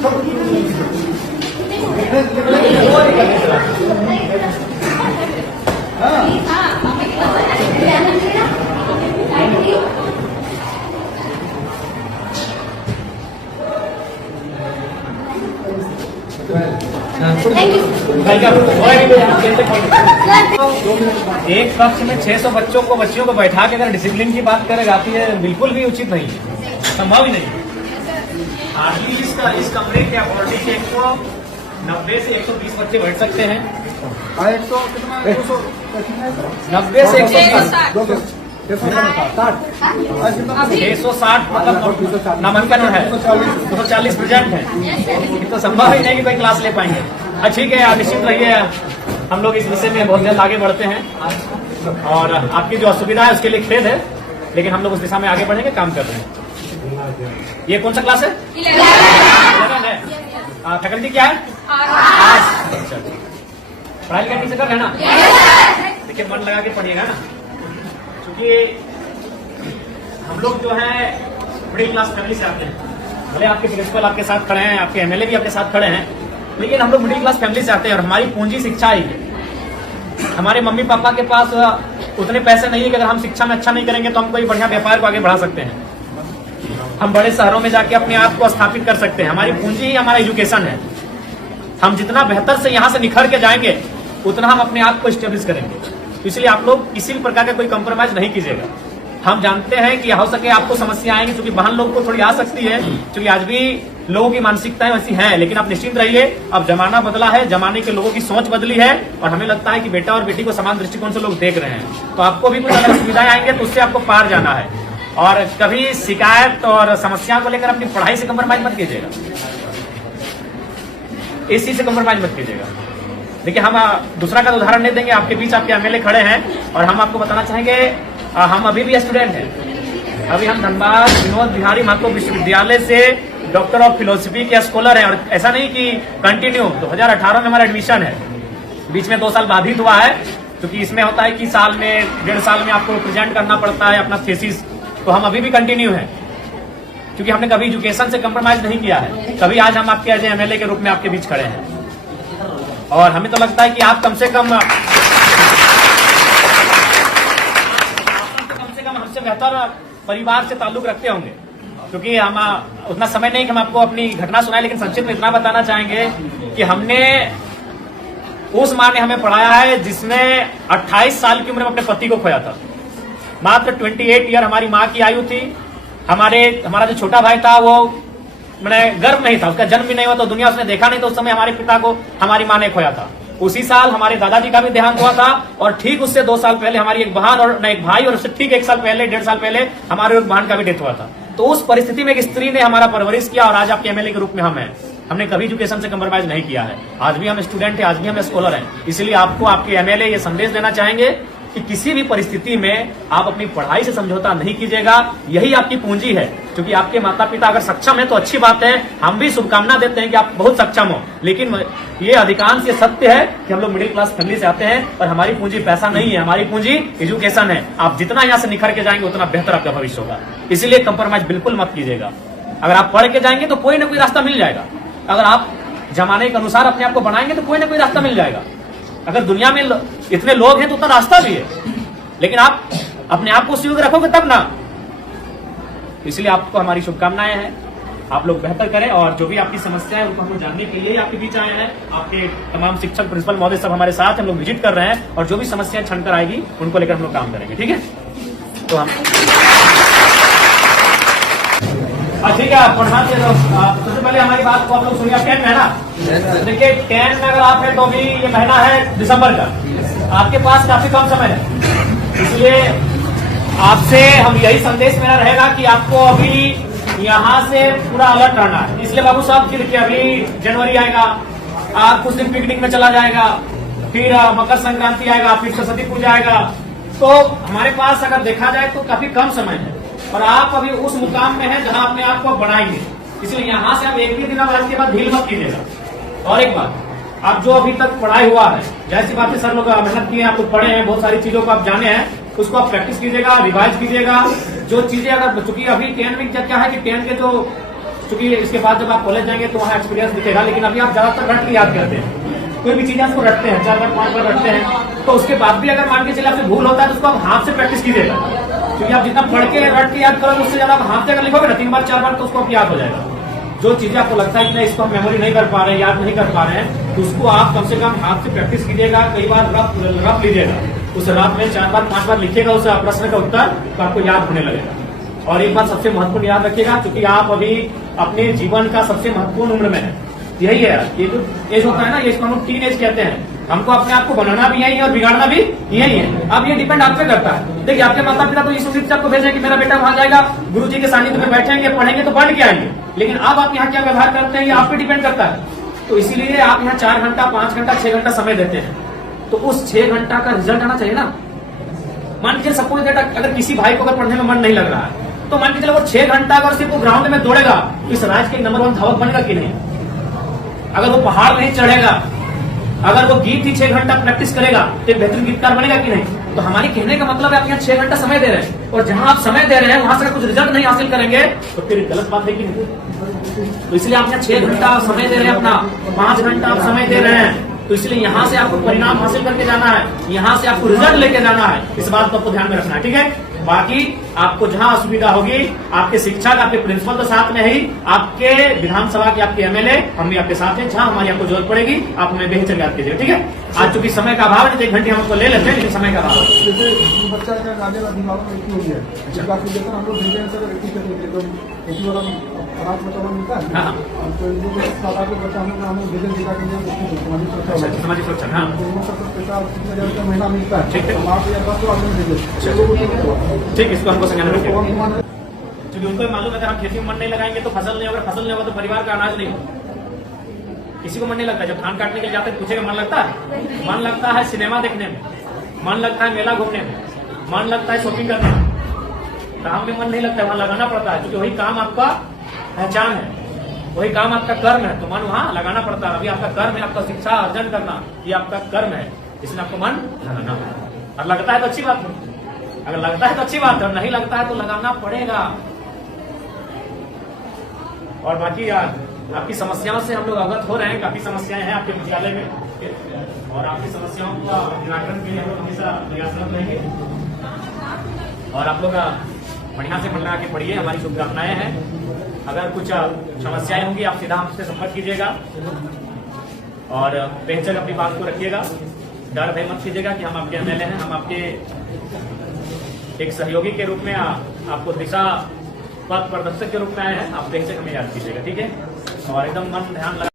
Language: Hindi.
एक कक्ष में 600 बच्चियों को बैठा के अगर डिसिप्लिन की बात करें जाती है, बिल्कुल भी उचित नहीं है, संभव ही नहीं। हार्डली इस कमरे के अकॉर्डिंग 190 से 120 बच्चे बैठ सकते हैं। 90 से 120 660 मतलब नामांकन है, 240 प्रेजेंट है, तो संभव ही नहीं कि कोई क्लास ले पाएंगे। ठीक है, आप निश्चित रहिए, हम लोग इस विषय में बहुत जल्द आगे बढ़ते हैं और आपकी जो असुविधा है उसके लिए खेद है, लेकिन हम लोग उस दिशा में आगे बढ़ेंगे, काम कर रहे हैं। ये कौन सा क्लास है? 11 है। फैकल्टी क्या है? अच्छा, पढ़ाई लिखाई ठीक से कर रहे हैं ना? देखिए, मन लगा के पढ़िएगा ना, क्योंकि हम लोग जो है मिडिल क्लास फैमिली से आते हैं। भले आपके प्रिंसिपल आपके साथ खड़े हैं, आपके एमएलए भी आपके साथ खड़े हैं, लेकिन हम लोग मिडिल क्लास फैमिली से आते हैं और हमारी पूंजी शिक्षा ही है। हमारे मम्मी पापा के पास उतने पैसे नहीं है कि अगर हम शिक्षा में अच्छा नहीं करेंगे तो हम कोई बढ़िया व्यापार को आगे बढ़ा सकते हैं, हम बड़े शहरों में जाके अपने आप को स्थापित कर सकते हैं। हमारी पूंजी ही हमारा एजुकेशन है। हम जितना बेहतर से यहाँ से निखर के जाएंगे उतना हम अपने आप को स्टेब्लिश करेंगे। इसलिए आप लोग किसी भी प्रकार का कोई कंप्रोमाइज नहीं कीजिएगा। हम जानते हैं कि हो सके आपको समस्या आएंगी, क्योंकि बहन लोग को थोड़ी आ सकती है, क्योंकि आज भी लोगों की मानसिकताएं वैसी हैं, लेकिन आप निश्चिंत रहिए, अब जमाना बदला है, जमाने के लोगों की सोच बदली है और हमें लगता है कि बेटा और बेटी को समान दृष्टिकोण से लोग देख रहे हैं। तो आपको भी कुछ अगर सुविधाएं आएंगे तो उससे आपको पार जाना है, और कभी शिकायत और समस्या को लेकर अपनी पढ़ाई से कंप्रोमाइज मत कीजिएगा, इस चीज से कंप्रोमाइज मत कीजिएगा। देखिए, हम दूसरा का उदाहरण नहीं देंगे, आपके बीच आपके एमएलए खड़े हैं और हम आपको बताना चाहेंगे, हम अभी भी स्टूडेंट हैं। अभी हम धनबाद विनोद बिहारी महतो विश्वविद्यालय से डॉक्टर ऑफ फिलोसफी के स्कॉलर हैं, और ऐसा नहीं कि कंटिन्यू 2018 में हमारा एडमिशन है, बीच में 2 साल बाधित हुआ है, क्योंकि इसमें होता है कि साल में 1.5 साल में आपको प्रेजेंट करना पड़ता है अपना थीसिस। तो हम अभी भी कंटिन्यू हैं, क्योंकि हमने कभी एजुकेशन से कंप्रोमाइज नहीं किया है। कभी आज हम आपके एज एमएलए के रूप में आपके बीच खड़े हैं, और हमें तो लगता है कि आप कम से कम हमसे बेहतर परिवार से ताल्लुक रखते होंगे, क्योंकि हम उतना समय नहीं कि हम आपको अपनी घटना सुनाए, लेकिन संक्षिप्त में इतना बताना चाहेंगे कि हमने उस माँ ने हमें पढ़ाया है जिसने 28 साल की उम्र में अपने पति को खोया था। मात्र 28 ईयर हमारी माँ की आयु थी। हमारा जो छोटा भाई था वो मैंने गर्भ नहीं था, उसका जन्म भी नहीं हुआ, तो दुनिया उसने देखा नहीं, तो उस समय हमारे पिता को हमारी माँ ने खोया था। उसी साल हमारे दादाजी का भी देहांत हुआ था, और ठीक उससे 2 साल पहले हमारी एक बहन और एक भाई, और उससे ठीक 1 साल पहले 1.5 साल पहले हमारे एक बहन का भी डेथ हुआ था। तो उस परिस्थिति में एक स्त्री ने हमारा परवरिश किया, और आज आपके एमएलए के रूप में हम हैं। हमने कभी एजुकेशन से कंप्रोमाइज नहीं किया है। आज भी हम स्टूडेंट हैं, आज भी हम स्कॉलर हैं। इसलिए आपको आपके एमएलए ये संदेश देना चाहेंगे कि किसी भी परिस्थिति में आप अपनी पढ़ाई से समझौता नहीं कीजिएगा। यही आपकी पूंजी है, क्योंकि आपके माता पिता अगर सक्षम है तो अच्छी बात है, हम भी शुभकामना देते हैं कि आप बहुत सक्षम हो, लेकिन ये अधिकांश ये सत्य है कि हम लोग मिडिल क्लास फैमिली से आते हैं और हमारी पूंजी पैसा नहीं है, हमारी पूंजी एजुकेशन है। आप जितना यहाँ से निखर के जाएंगे उतना बेहतर आपका भविष्य होगा। इसीलिए कंप्रोमाइज बिल्कुल मत कीजिएगा। अगर आप पढ़ के जाएंगे तो कोई ना कोई रास्ता मिल जाएगा। अगर आप जमाने के अनुसार अपने आप को बनाएंगे तो कोई ना कोई रास्ता मिल जाएगा। अगर दुनिया में इतने लोग हैं तो उतना रास्ता भी है, लेकिन आप अपने आप को उस युग रखोगे तब ना। इसलिए आपको हमारी शुभकामनाएं हैं, आप लोग बेहतर करें, और जो भी आपकी समस्या है उनको हम जानने के लिए आपके बीच आए हैं। आपके तमाम शिक्षक प्रिंसिपल महोदय सब हमारे साथ हम लोग विजिट कर रहे हैं, और जो भी समस्याएं छनकर आएगी उनको लेकर हम लोग काम करेंगे। ठीक है, तो हम ठीक है, आप पढ़ा से सबसे पहले हमारी बात को आप लोग सुनिए। 10 है ना? देखिए, 10 में अगर आप है तो अभी ये महीना है दिसंबर का, आपके पास काफी कम समय है। इसलिए आपसे हम यही संदेश मेरा रहेगा कि आपको अभी यहाँ से पूरा अलर्ट रहना है। इसलिए बाबू साहब, देखिए अभी जनवरी आएगा, आप कुछ दिन पिकनिक में चला जाएगा, फिर मकर संक्रांति आएगा, फिर सरस्वती पूजा आएगा, तो हमारे पास अगर देखा जाए तो काफी कम समय है, और आप अभी उस मुकाम में हैं जहां अपने आप को बढ़ाएंगे। इसलिए यहाँ से आप एक भी दिन और इसके बाद ढील मत कीजिएगा। और एक बात, आप जो अभी तक पढ़ाई हुआ है, जैसी बात है सर लोग मेहनत किए हैं, आप लोग पढ़े हैं, बहुत सारी चीजों को आप जाने हैं, उसको आप प्रैक्टिस कीजिएगा, रिवाइज कीजिएगा। जो चीजें अगर चूंकि अभी 10 में क्या है कि 10 के जो क्योंकि इसके बाद जब आप कॉलेज जाएंगे तो वहाँ एक्सपीरियंस दिखेगा, लेकिन अभी आप ज्यादातर रट के याद करते हैं, कोई भी चीज आपको रटते हैं 4 बार 5 बार रटते हैं, तो उसके बाद भी अगर मान के चले आपसे भूल होता है तो उसको आप हाथ से प्रैक्टिस कीजिएगा, क्योंकि आप जितना पढ़ के रट के याद करोगे उससे ज्यादा आप हाथ से अगर लिखोगे ना 3 बार 4 बार तो उसको आप याद हो जाएगा। जो चीजें आपको लगता है कि इसको हम मेमोरी नहीं कर पा रहे हैं, याद नहीं कर पा रहे हैं, तो उसको आप कम से कम हाथ से प्रैक्टिस कीजिएगा, कई बार रफ लीजिएगा, उस रात में 4 बार 5 बार लिखिएगा उस प्रश्न का उत्तर, तो आपको याद होने लगेगा। और एक बात सबसे महत्वपूर्ण याद रखिएगा, क्योंकि आप अभी अपने जीवन का सबसे महत्वपूर्ण उम्र में है, यही है, ये जो एज होता है ना, ये इसको हम टीन एज कहते हैं। हमको अपने आप को बनाना भी यही है और बिगाड़ना भी यही है। अब ये डिपेंड आप पे करता है। देखिए आपके माता पिता तो इस उम्मीद से आपको भेजे कि मेरा बेटा वहां जाएगा, गुरुजी के सानिध्य में बैठेंगे, पढ़ेंगे तो पढ़ के आएंगे, लेकिन अब आप यहाँ क्या व्यवहार करते हैं ये आप पे डिपेंड करता है। तो इसीलिए आप यहाँ 4 घंटा 5 घंटा 6 घंटा समय देते हैं, तो उस 6 घंटा का रिजल्ट आना चाहिए ना। मान लीजिए सपोज दैट अगर किसी भाई को अगर पढ़ने में मन नहीं लग रहा है, तो मान के चलो वो 6 घंटा अगर सिर्फ वो ग्राउंड में दौड़ेगा तो इस राज्य के नंबर 1 धावक बनेगा कि नहीं। अगर वो पहाड़ नहीं चढ़ेगा, अगर वो गीत ही 6 घंटा प्रैक्टिस करेगा तो एक बेहतरीन गीतकार बनेगा कि नहीं। तो हमारे कहने का मतलब है आप यहाँ 6 घंटा समय दे रहे हैं, और जहां आप समय दे रहे हैं वहां से कुछ रिजल्ट नहीं हासिल करेंगे तो फिर गलत बात है कि नहीं। तो इसलिए आप यहाँ 6 घंटा समय दे रहे हैं, अपना 5 घंटा आप समय दे रहे हैं, तो इसलिए यहाँ से आपको परिणाम हासिल करके जाना है, यहाँ से आपको रिजल्ट लेके जाना है। इस बात को आपको ध्यान में रखना है, ठीक है। बाकी आपको जहां असुविधा होगी, आपके शिक्षक आपके प्रिंसिपल तो साथ में ही, आपके विधानसभा के आपके एमएलए हम भी आपके साथ हैं, जहां हमारी आपको जरूरत पड़ेगी आप हमें बेहतर याद कीजिए, ठीक है। आज चूंकि समय का अभाव है, 1 घंटे हम आपको ले लेते हैं, लेकिन समय का अभाव है। जैसे बच्चा का गाने का दिमाग में इतनी हो गया है, काफी जैसे हम लोग भेजे हैं सर, एक वाला खराब मतलब मिलता है। हाँ, तो जो सादा के बच्चा हम भेजे दिखा के सामाजिक सुरक्षा, हाँ पैसा महीना मिलता है, ठीक है। 8,000 तो आपने भेजे, ठीक, इसको हमको समझाना रखेगा, क्योंकि उनको मालूम है अगर हम खेती में मन नहीं लगाएंगे तो फसल नहीं होगा, फसल नहीं होगा तो परिवार का अनाज नहीं होगा। किसी को मन नहीं लगता, जब धान काटने के लिए जाते हैं पूछेगा मन लगता है, मन लगता है सिनेमा देखने में, मन लगता है मेला घूमने में, मन लगता है शॉपिंग करने में, काम में मन नहीं लगता है, वहां लगाना पड़ता है, क्योंकि वही काम आपका पहचान है, वही काम आपका कर्म है, तो मन वहां लगाना पड़ता है। अभी आपका कर्म है, आपका शिक्षा अर्जन करना, ये आपका कर्म है, इसमें आपको मन लगाना है। और लगता है तो अच्छी बात है, अगर लगता है तो अच्छी बात है, और नहीं लगता है तो लगाना पड़ेगा। और बाकी आपकी समस्याओं से हम लोग अवगत हो रहे हैं, काफी समस्याएं हैं आपके विद्यालय में, और आपकी समस्याओं का निराकरण के लिए हम लोग हमेशा प्रयासरत रहेंगे। और आप लोग बढ़िया से मन लगा के पढ़िए, हमारी शुभकामनाएं हैं। अगर कुछ समस्याएं होंगी आप सीधा हमसे संपर्क कीजिएगा, और बेहतर अपनी बात को रखिएगा, डर भय मत कीजिएगा कि हम आपके एमएलए हैं, हम आपके एक सहयोगी के रूप में आपको दिशा पथ प्रदर्शक के रूप में आए हैं, आप बेहतर हमें याद कीजिएगा, ठीक है। और एकदम मन ध्यान लगा